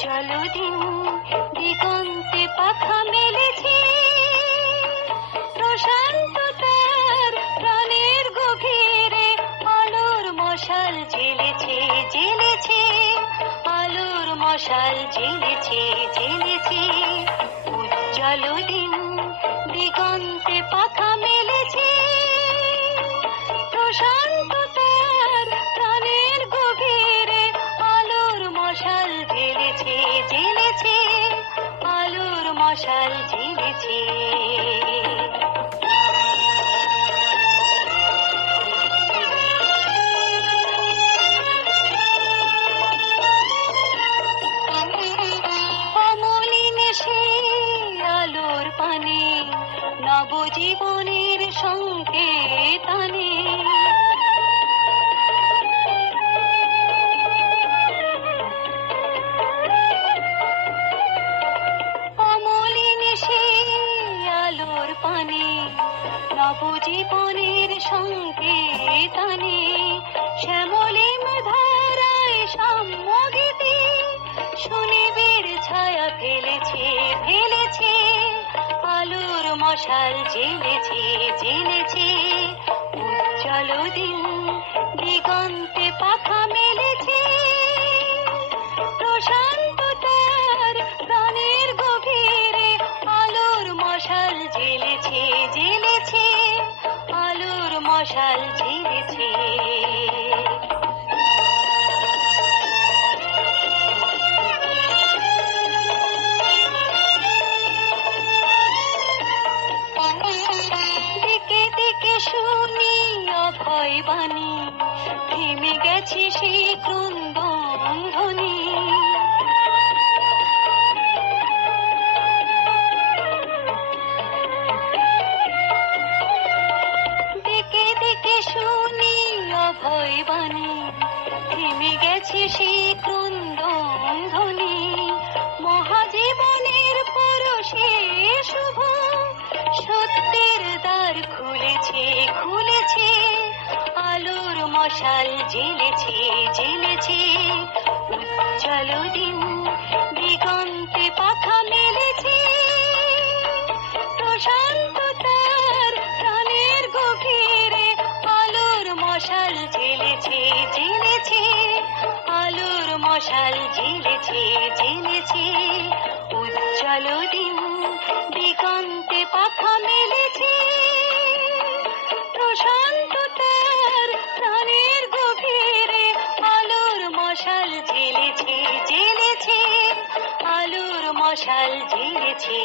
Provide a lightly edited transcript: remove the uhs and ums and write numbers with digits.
চলো দিন দিগন্তে পাখা মেলেছে, প্রশান্ততার প্রাণের গভীরে আলোর মশাল জ্বেলেছে জ্বেলেছে, আলোর মশাল জ্বেলেছে জ্বেলেছে। উজ্জ্বল দিন দিগন্তে পাখা মেলেছে, প্রশান্ততার প্রাণের গভীরে আলোর মশাল জ্বেলেছে জ্বেলেছে, আলোর মশাল জ্বেলেছে। অমলিন সেই আলোর পানে নবজীবনের সংকেত আনে, অমলিন সেই আলোর পানে নবজীবনের সংকেত আনে। শ্যামলিম ধারায় সাম্যগীতি সুনিবিড় ছায়া ফেলেছে ফেলেছে, আলোর মশাল জ্বেলেছে জ্বেলেছে। উজ্জ্বল দিন দিগন্তে পাখা মেলেছে, প্রশান্ততার প্রাণের গভীরে আলোর মশাল জ্বেলেছে জ্বেলেছে, আলোর মশাল জ্বেলেছে। দিকে দিকে শুনি অভয় বাণী, থেমে গেছে সেই ক্রন্দন ধ্বনি। দিকে দিকে শুনি অভয় বাণী, থেমে গেছে সেই ক্রন্দন ধ্বনি। মহাজীবনের পরশে শুভ সত্যের দ্বার খুলেছে খুলেছে, আলোর মশাল জ্বেলেছে জ্বেলেছে। উজ্জ্বল দিন দিগন্তে পাখা মেলেছে, প্রশান্ততার প্রাণের গভীরে আলোর মশাল জ্বেলেছে জ্বেলেছে, আলোর মশাল জ্বেলেছে জ্বেলেছে। উজ্জ্বল দিন দিগন্তে পাখা মেলেছে, প্রশান্ততার প্রাণের গভীরে আলোর মশাল জ্বেলেছে জ্বেলেছে, আলোর মশাল জ্বেলেছে।